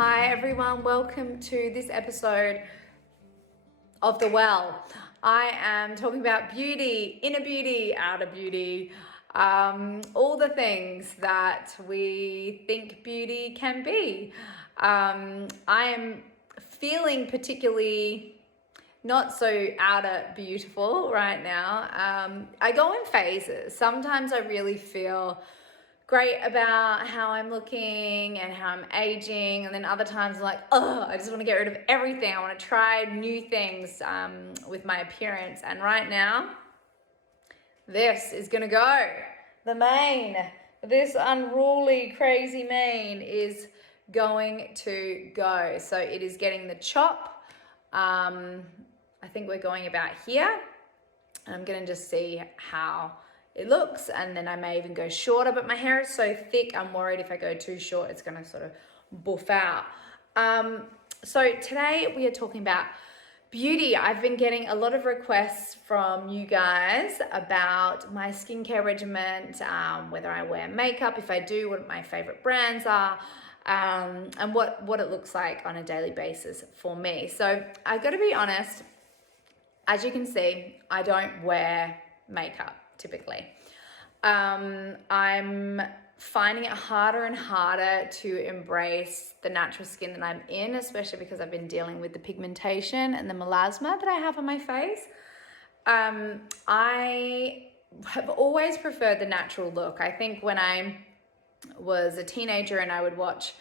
Hi everyone, welcome to this episode of The Well. I am talking about beauty, inner beauty, outer beauty, all the things that we think beauty can be. I am feeling particularly not so outer beautiful right now. I go in phases. Sometimes I really feel great about how I'm looking and how I'm aging, and then other times I'm like, oh, I just want to get rid of everything. I want to try new things with my appearance. And right now, this is gonna go. The mane, this unruly, crazy mane is going to go. So it is getting the chop. I think we're going about here. I'm gonna just see how it looks, and then I may even go shorter, but my hair is so thick, I'm worried if I go too short, it's gonna sort of buff out. So today we are talking about beauty. I've been getting a lot of requests from you guys about my skincare regimen, whether I wear makeup, if I do, what my favorite brands are, and what it looks like on a daily basis for me. So I've got to be honest, as you can see, I don't wear makeup typically. I'm finding it harder and harder to embrace the natural skin that I'm in, especially because I've been dealing with the pigmentation and the melasma that I have on my face. I have always preferred the natural look. I think when I was a teenager and I would watch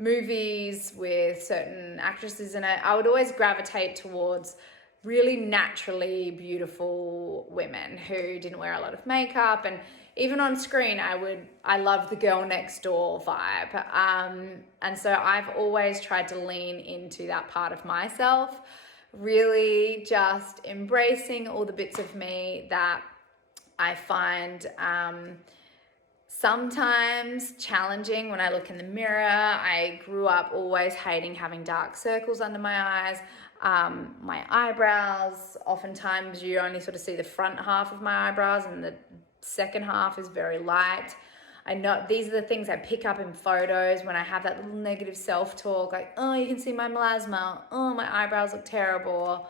movies with certain actresses in it, I would always gravitate towards really naturally beautiful women who didn't wear a lot of makeup, and even on screen I loved the girl next door vibe, and so I've always tried to lean into that part of myself, really just embracing all the bits of me that I find sometimes challenging when I look in the mirror. I grew up always hating having dark circles under my eyes. My eyebrows, oftentimes you only sort of see the front half of my eyebrows and the second half is very light. I know these are the things I pick up in photos when I have that little negative self-talk, like, oh, you can see my melasma, oh, my eyebrows look terrible,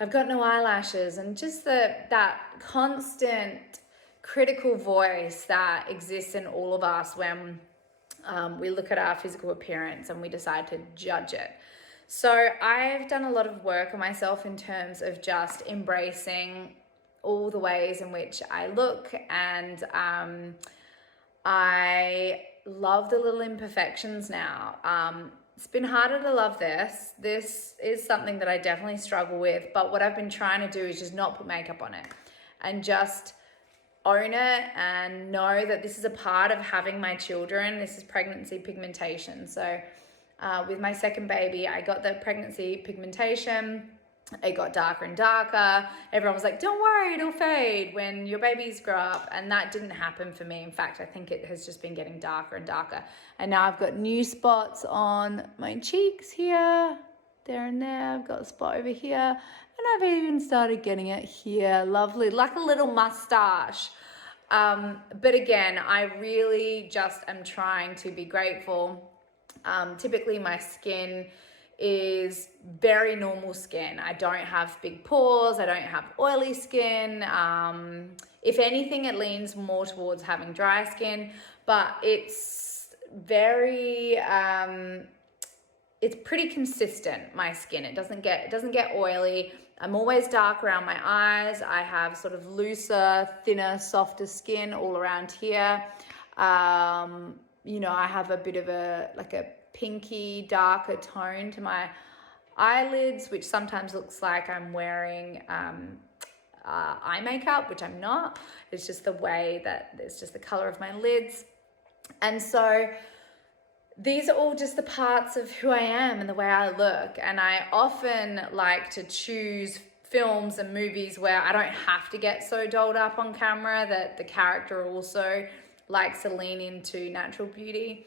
I've got no eyelashes, and just that constant critical voice that exists in all of us when we look at our physical appearance and we decide to judge it. So I've done a lot of work on myself in terms of just embracing all the ways in which I look, and I love the little imperfections now. It's been harder to love this. This is something that I definitely struggle with, but what I've been trying to do is just not put makeup on it and just own it and know that this is a part of having my children. This is pregnancy pigmentation. So with my second baby, I got the pregnancy pigmentation. It got darker and darker. Everyone was like, don't worry, it'll fade when your babies grow up. And that didn't happen for me. In fact, I think it has just been getting darker and darker. And now I've got new spots on my cheeks here, there and there. I've got a spot over here. And I've even started getting it here. Lovely, like a little mustache. But again, I really just am trying to be grateful. Typically my skin is very normal skin. I don't have big pores. I don't have oily skin. If anything, it leans more towards having dry skin, but it's very, it's pretty consistent, my skin. It doesn't get oily. I'm always dark around my eyes. I have sort of looser, thinner, softer skin all around here. You know, I have a bit of a pinky, darker tone to my eyelids, which sometimes looks like I'm wearing eye makeup, which I'm not. It's just the way that it's just the color of my lids. And so these are all just the parts of who I am and the way I look. And I often like to choose films and movies where I don't have to get so dolled up on camera, that the character also likes to lean into natural beauty.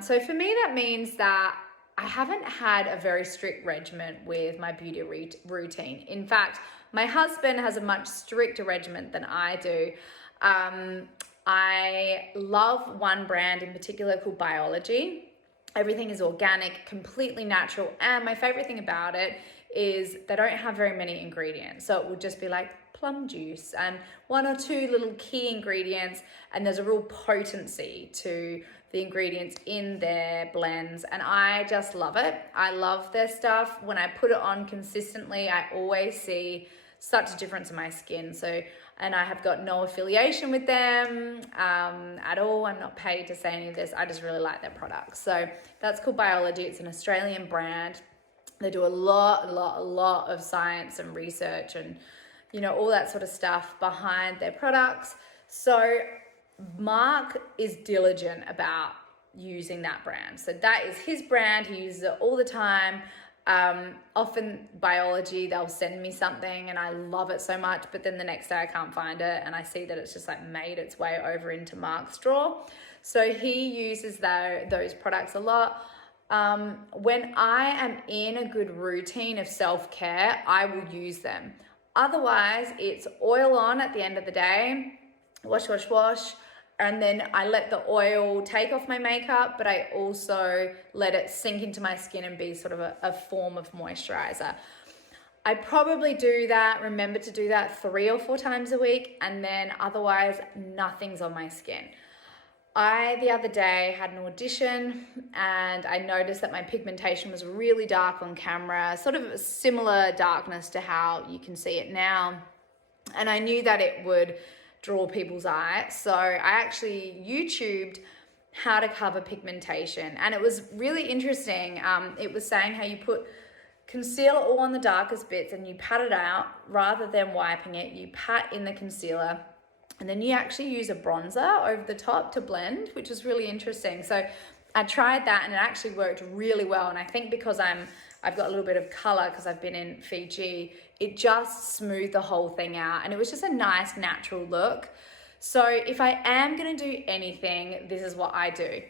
So for me, that means that I haven't had a very strict regimen with my beauty routine. In fact, my husband has a much stricter regimen than I do. I love one brand in particular called Biology. Everything is organic, completely natural. And my favorite thing about it is they don't have very many ingredients. So it will just be like plum juice and one or two little key ingredients. And there's a real potency to the ingredients in their blends. And I just love it. I love their stuff. When I put it on consistently, I always see such a difference in my skin. So, and I have got no affiliation with them at all. I'm not paid to say any of this. I just really like their products. So that's called Biology. It's an Australian brand. They do a lot of science and research and, you know, all that sort of stuff behind their products. So Mark is diligent about using that brand. So that is his brand. He uses it all the time. Often Biology, they'll send me something and I love it so much, but then the next day I can't find it and I see that it's just like made its way over into Mark's drawer. So he uses those products a lot. When I am in a good routine of self-care, I will use them. Otherwise, it's oil on at the end of the day, wash, and then I let the oil take off my makeup, but I also let it sink into my skin and be sort of a form of moisturizer. I probably do that, remember to do that 3 or 4 times a week, and then otherwise nothing's on my skin. The other day had an audition and I noticed that my pigmentation was really dark on camera, sort of a similar darkness to how you can see it now. And I knew that it would draw people's eye. So I actually YouTubed how to cover pigmentation. And it was really interesting. It was saying how you put concealer all on the darkest bits and you pat it out rather than wiping it. You pat in the concealer. And then you actually use a bronzer over the top to blend, which is really interesting. So I tried that and it actually worked really well. And I think because I've got a little bit of color because I've been in Fiji, it just smoothed the whole thing out. And it was just a nice natural look. So if I am gonna do anything, this is what I do.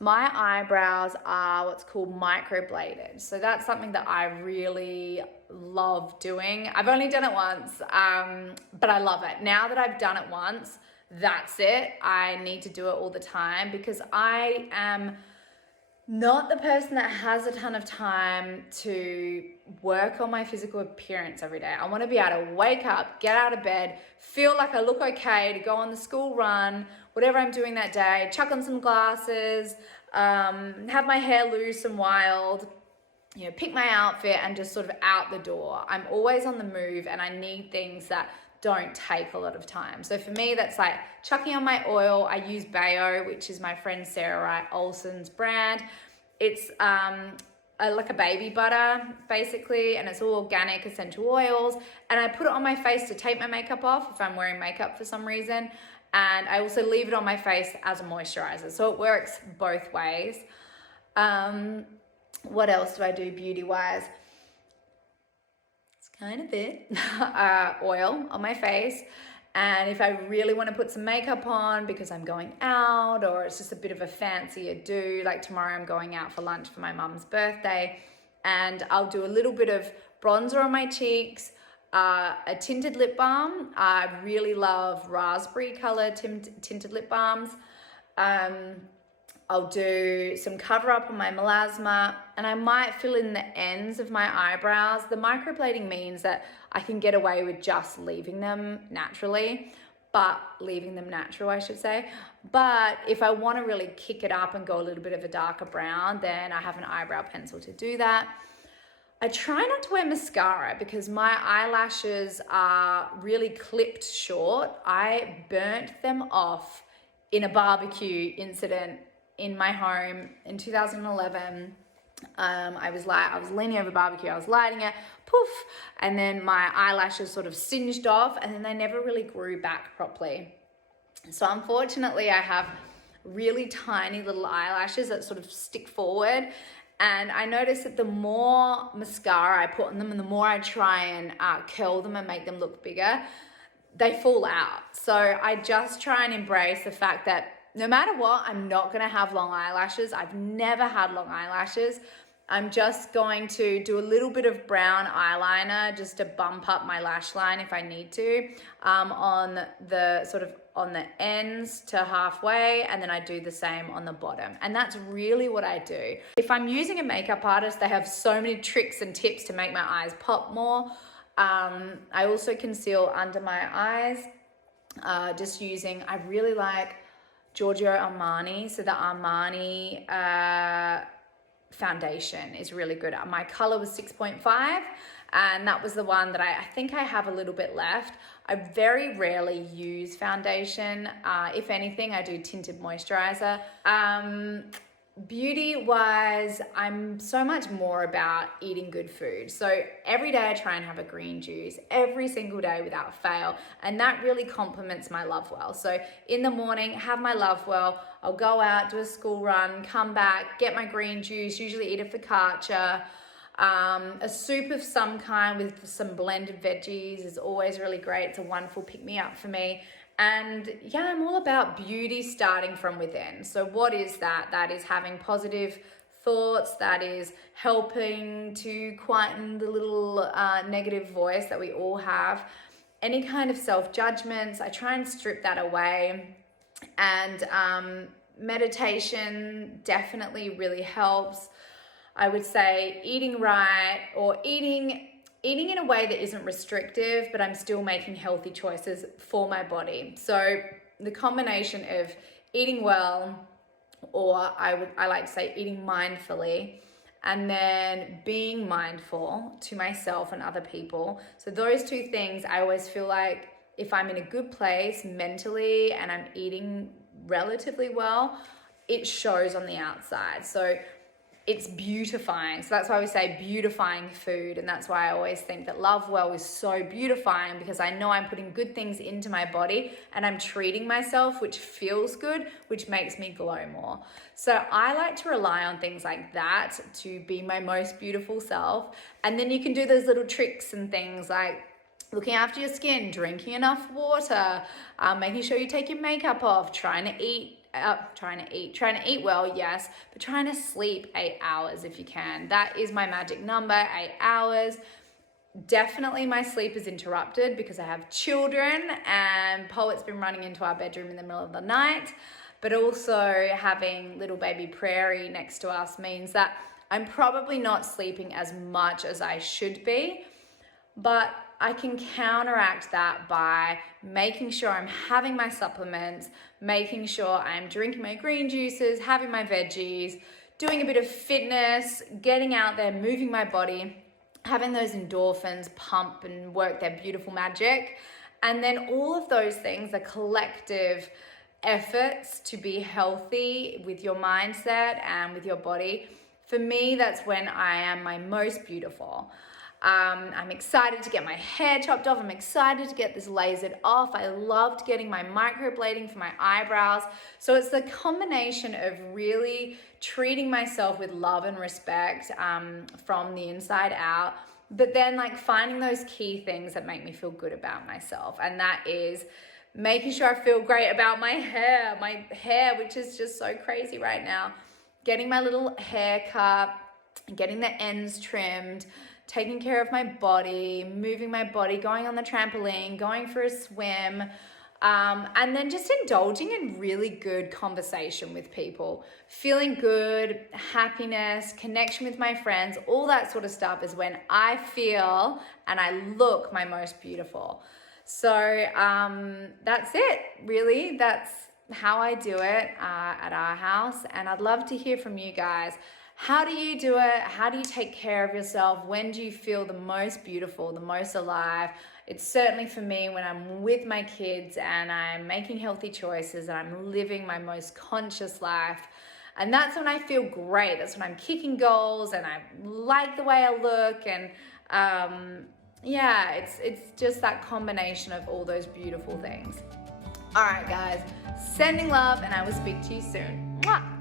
My eyebrows are what's called microbladed. So that's something that I really love doing. I've only done it once, but I love it. Now that I've done it once, that's it. I need to do it all the time because I am not the person that has a ton of time to work on my physical appearance every day. I want to be able to wake up, get out of bed, feel like I look okay to go on the school run, whatever I'm doing that day, chuck on some glasses, have my hair loose and wild, you know, pick my outfit and just sort of out the door. I'm always on the move and I need things that don't take a lot of time. So for me, that's like chucking on my oil. I use Bayo, which is my friend Sarah Wright Olsen's brand. It's like a baby butter basically, and it's all organic essential oils. And I put it on my face to take my makeup off if I'm wearing makeup for some reason. And I also leave it on my face as a moisturizer. So it works both ways. What else do I do beauty-wise? It's kind of it. Oil on my face. And if I really want to put some makeup on because I'm going out or it's just a bit of a fancier do, like tomorrow I'm going out for lunch for my mum's birthday, and I'll do a little bit of bronzer on my cheeks, a tinted lip balm. I really love raspberry color tinted lip balms. I'll do some cover up on my melasma, and I might fill in the ends of my eyebrows. The microblading means that I can get away with just leaving them naturally, but leaving them natural, I should say. But if I want to really kick it up and go a little bit of a darker brown, then I have an eyebrow pencil to do that. I try not to wear mascara because my eyelashes are really clipped short. I burnt them off in a barbecue incident in my home in 2011. I was leaning over barbecue, I was lighting it, poof, and then my eyelashes sort of singed off and then they never really grew back properly. So unfortunately I have really tiny little eyelashes that sort of stick forward, and I noticed that the more mascara I put on them and the more I try and curl them and make them look bigger, they fall out. So I just try and embrace the fact that no matter what, I'm not gonna have long eyelashes. I've never had long eyelashes. I'm just going to do a little bit of brown eyeliner just to bump up my lash line if I need to, on the sort of on the ends to halfway, and then I do the same on the bottom. And that's really what I do. If I'm using a makeup artist, they have so many tricks and tips to make my eyes pop more. I also conceal under my eyes, just using, I really like Giorgio Armani. So the Armani foundation is really good. My color was 6.5, and that was the one that I think I have a little bit left. I very rarely use foundation. If anything, I do tinted moisturizer. Beauty wise, I'm so much more about eating good food. So every day I try and have a green juice every single day without fail. And that really complements my Love Well. So in the morning, have my Love Well. I'll go out, do a school run, come back, get my green juice, usually eat a focaccia. A soup of some kind with some blended veggies is always really great. It's a wonderful pick-me-up for me. And yeah, I'm all about beauty starting from within. So what is that? That is having positive thoughts. That is helping to quieten the little negative voice that we all have. Any kind of self-judgments, I try and strip that away. And meditation definitely really helps. I would say eating right, or eating in a way that isn't restrictive, but I'm still making healthy choices for my body. So the combination of eating well, or I like to say eating mindfully, and then being mindful to myself and other people. So those two things, I always feel like if I'm in a good place mentally and I'm eating relatively well, it shows on the outside. So it's beautifying. So that's why we say beautifying food. And that's why I always think that Love Well is so beautifying, because I know I'm putting good things into my body and I'm treating myself, which feels good, which makes me glow more. So I like to rely on things like that to be my most beautiful self. And then you can do those little tricks and things like looking after your skin, drinking enough water, making sure you take your makeup off, trying to eat well, yes, but trying to sleep 8 hours if you can. That is my magic number, 8 hours. Definitely my sleep is interrupted because I have children and Poet's been running into our bedroom in the middle of the night, but also having little baby Prairie next to us means that I'm probably not sleeping as much as I should be, but I can counteract that by making sure I'm having my supplements, making sure I'm drinking my green juices, having my veggies, doing a bit of fitness, getting out there, moving my body, having those endorphins pump and work their beautiful magic. And then all of those things are collective efforts to be healthy with your mindset and with your body. For me, that's when I am my most beautiful. I'm excited to get my hair chopped off. I'm excited to get this lasered off. I loved getting my microblading for my eyebrows. So it's the combination of really treating myself with love and respect from the inside out, but then like finding those key things that make me feel good about myself. And that is making sure I feel great about my hair, which is just so crazy right now. Getting my little haircut, getting the ends trimmed, taking care of my body, moving my body, going on the trampoline, going for a swim, and then just indulging in really good conversation with people. Feeling good, happiness, connection with my friends, all that sort of stuff is when I feel and I look my most beautiful. So that's it, really. That's how I do it at our house. And I'd love to hear from you guys. How do you do it? How do you take care of yourself? When do you feel the most beautiful, the most alive? It's certainly for me when I'm with my kids and I'm making healthy choices and I'm living my most conscious life. And that's when I feel great. That's when I'm kicking goals and I like the way I look. And yeah, it's just that combination of all those beautiful things. All right, guys, sending love, and I will speak to you soon. Mwah!